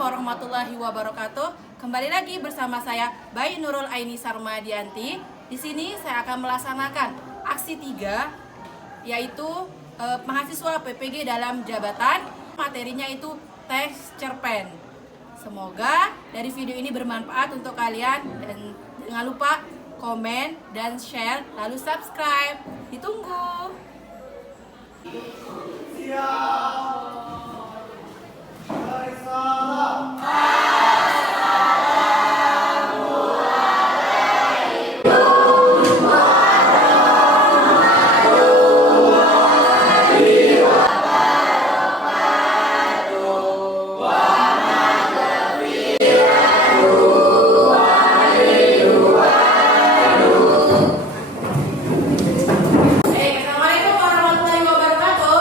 warahmatullahi wabarakatuh. Kembali lagi bersama saya Bayi Nurul Aini Sarmadianti. Di sini saya akan melaksanakan aksi 3, yaitu mahasiswa PPG dalam jabatan. Materinya itu tes cerpen. Semoga dari video ini bermanfaat untuk kalian, dan jangan lupa komen dan share, lalu subscribe. Ditunggu. Assalamualaikum warahmatullahi wabarakatuh.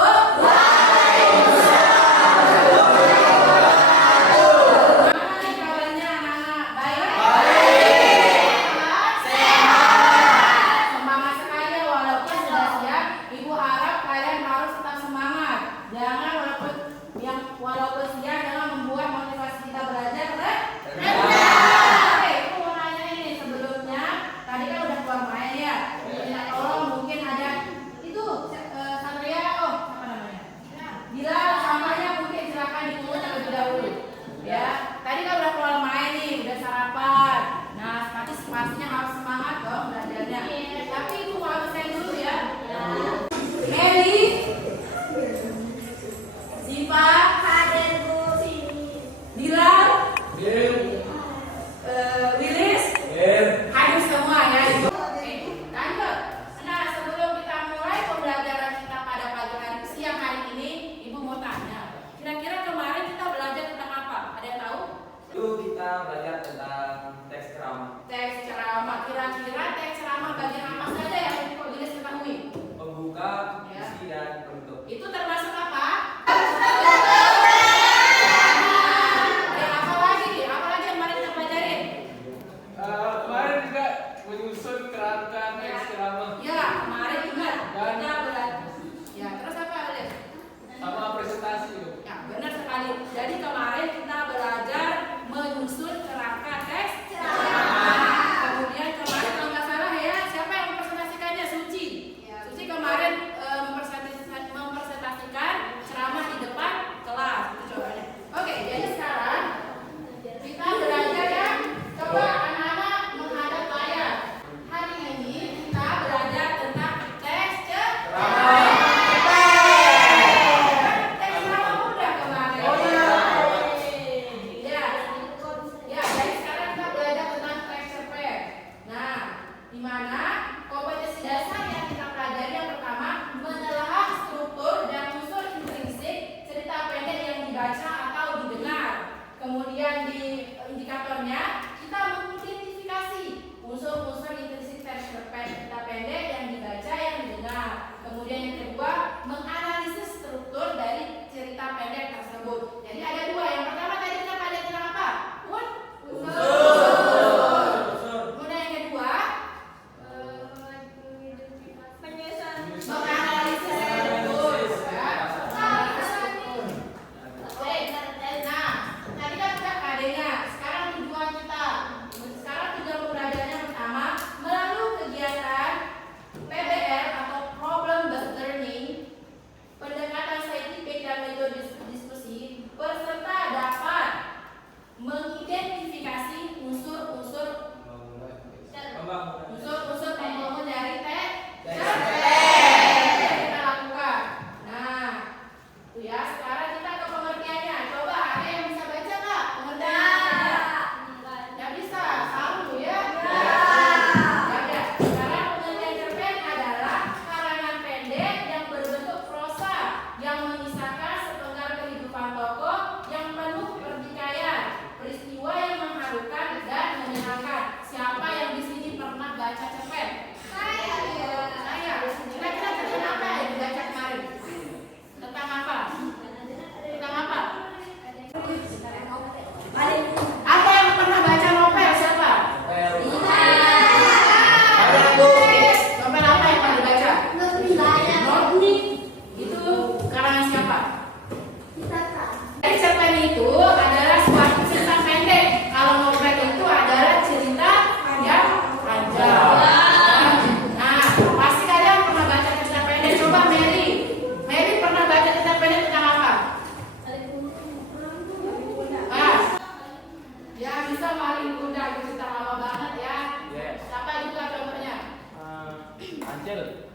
kancil.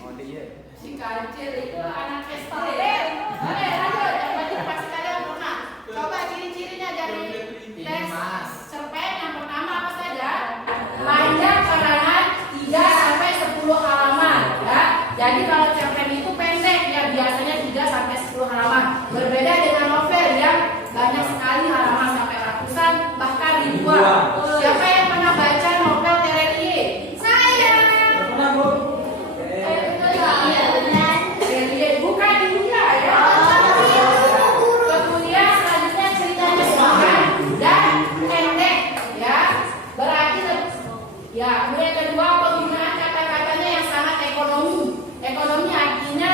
Oh dia. Si kancil itu anak SD. Oke, lanjut. Yang wajib pasti kalian pernah. Coba ciri-cirinya dari tes cerpen yang pertama apa saja? Panjang karangan 3 sampai 10 halaman, ya. Jadi kalau cerpen itu pendek ya, biasanya 3 sampai 10 halaman. Berbeda dengan novel yang banyak sekali halaman sampai ratusan bahkan ribuan. Siapa yang pernah baca novel Terelie? Saya. Pernah Bu? Bukan juga ya. Kemudian selanjutnya ceritanya singkat dan pendek ya. Berarti ya, kemudian kedua penggunaan kata-katanya yang sangat ekonomi. Ekonomi artinya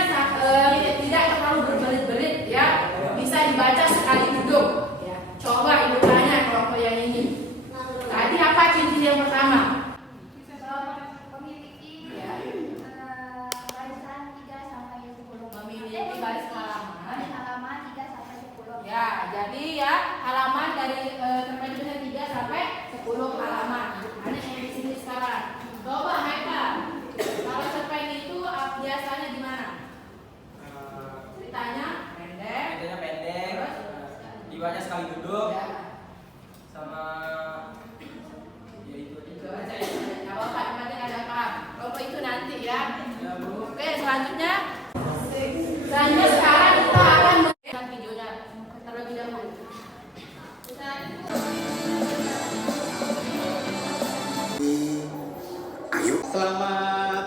tidak terlalu berbelit-belit ya. Bisa dibaca sekali duduk. Ya. Coba ibu tanya kelompok yang ini. Tadi apa ciri yang pertama? Ya, jadi ya halaman dari cerpen itu 3 sampai 10 halaman. Ada yang di sini sekarang. Coba Haikal. Kalau cerpen itu biasanya gimana? Ceritanya pendek. Ceritanya pendek. Terus Dibaca sekali duduk. ya, Sama ya itu baca ya. Enggak apa-apa, yang penting ada paham. Kelompok itu nanti ya. Ya Bu. Oke, selanjutnya sekarang kita akan melihat videonya terlebih dahulu. Ayo, selamat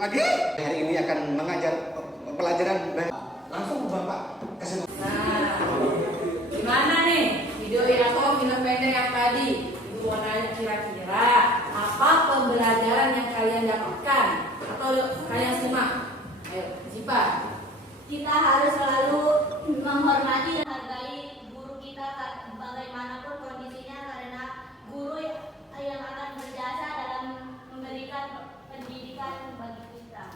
pagi. Hari ini akan mengajar pelajaran langsung Bapak kasih. Nah, gimana nih video atau film pendek yang tadi? Ibu mau nanya kira-kira apa pembelajaran yang kalian dapatkan atau kalian simak? Ayo, Zipa. Kita harus selalu menghormati dan hargai guru kita bagaimanapun kondisinya, karena guru yang akan berjasa dalam memberikan pendidikan bagi kita.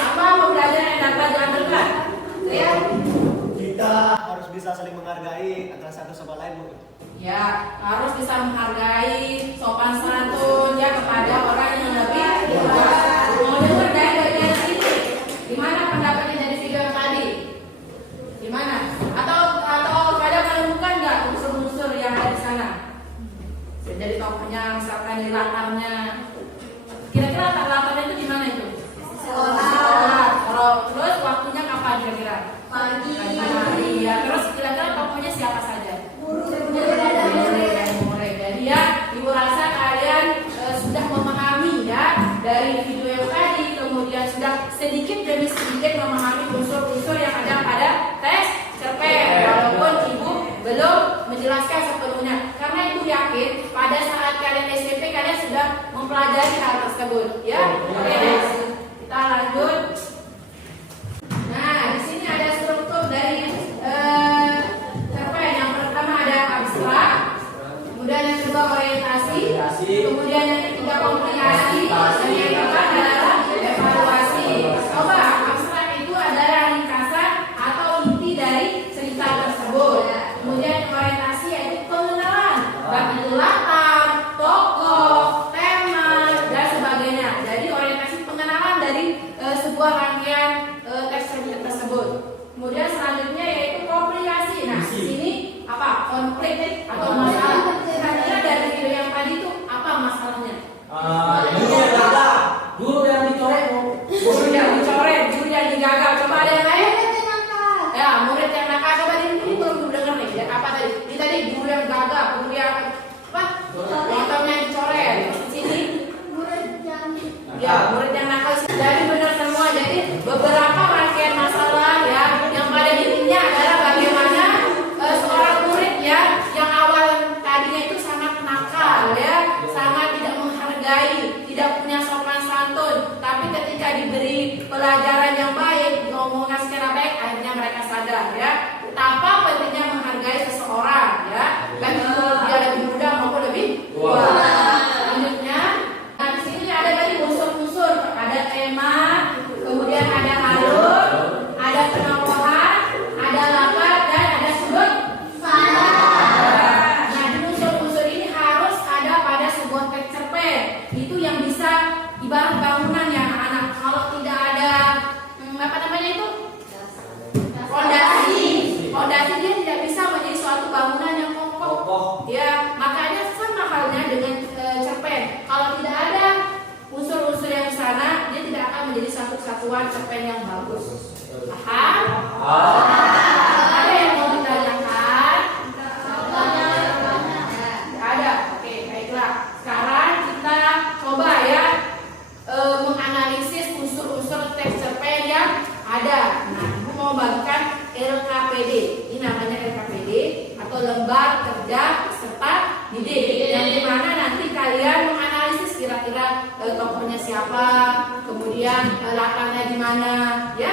Apa pembelajaran yang dapat diambilkan? Saya Kita harus bisa saling menghargai antara satu sama lain, Bu. ya harus bisa menghargai sopan santun ya kepada orang yang lebih tua. Mau dengar dari sini? Gimana pendapatnya dari video yang tadi? Gimana? Atau kadang kalian bukan nggak unsur-unsur yang ada di sana? Jadi tokohnya misalkan di latarnya. Kira-kira latarnya itu gimana itu? Sekolah. Terus waktunya kapan kira-kira? Pagi. Pagi. Ya, terus kira-kira tokohnya siapa saja? Jadi ya, ibu rasa kalian sudah memahami ya dari video yang tadi, kemudian sudah sedikit demi sedikit memahami unsur-unsur yang ada pada tes cerpen, walaupun ibu belum menjelaskan sepenuhnya. Karena ibu yakin pada saat kalian SMP kalian sudah mempelajari hal tersebut, ya. Oke, next. Kita lanjut. Nah, di sini ada struktur dari cerpen. Yang pertama ada abstrak, kemudian yang kedua orientasi, kemudian yang ketiga komunikasi, dan yang keempat adalah evaluasi. Coba, abstrak itu adalah ringkasan atau inti dari cerita tersebut. Kemudian orientasi yaitu pengenalan bagi latar, tokoh, tema, dan sebagainya. Jadi orientasi persatuan cerpen yang bagus. Paham? Ada yang mau ditanyakan? Ada. Oke, baiklah. Sekarang kita coba ya menganalisis unsur-unsur teks cerpen yang ada. Nah, Ibu mau bagikan LKPD. Ini namanya LKPD atau lembar kerja peserta didik. Yang dimana nanti kalian menganalisis kira-kira tokohnya siapa, kemudian latarnya di mana, ya.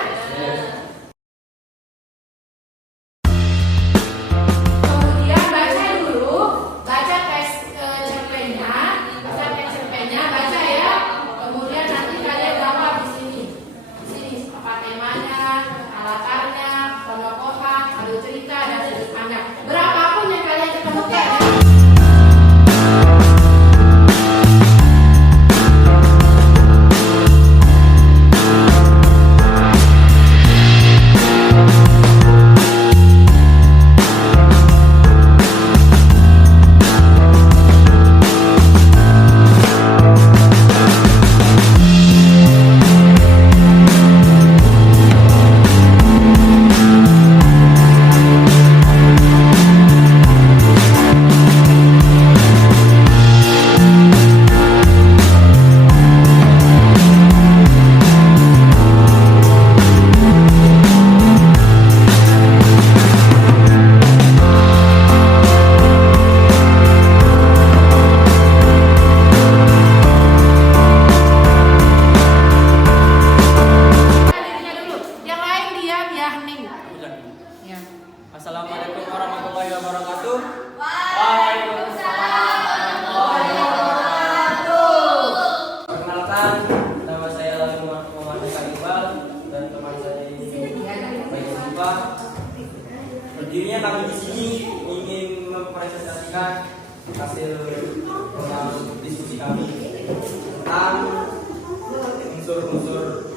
Kemudian baca dulu, baca teks cerpennya, baca ya. Kemudian nanti kalian jawab di sini. Di sini apa temanya, latarnya, penokohan, alur cerita dan sudut pandang. Berapapun yang kalian ketemukan. Dirinya dulu. Yang lain diam ya, hening. Ya. Assalamualaikum warahmatullahi wabarakatuh. Perkenalkan, nama saya Lalu Muhammad Iqbal dan teman saya Baik Siva. Berdirinya kami di sini ingin mempresentasikan hasil diskusi kami tentang unsur-unsur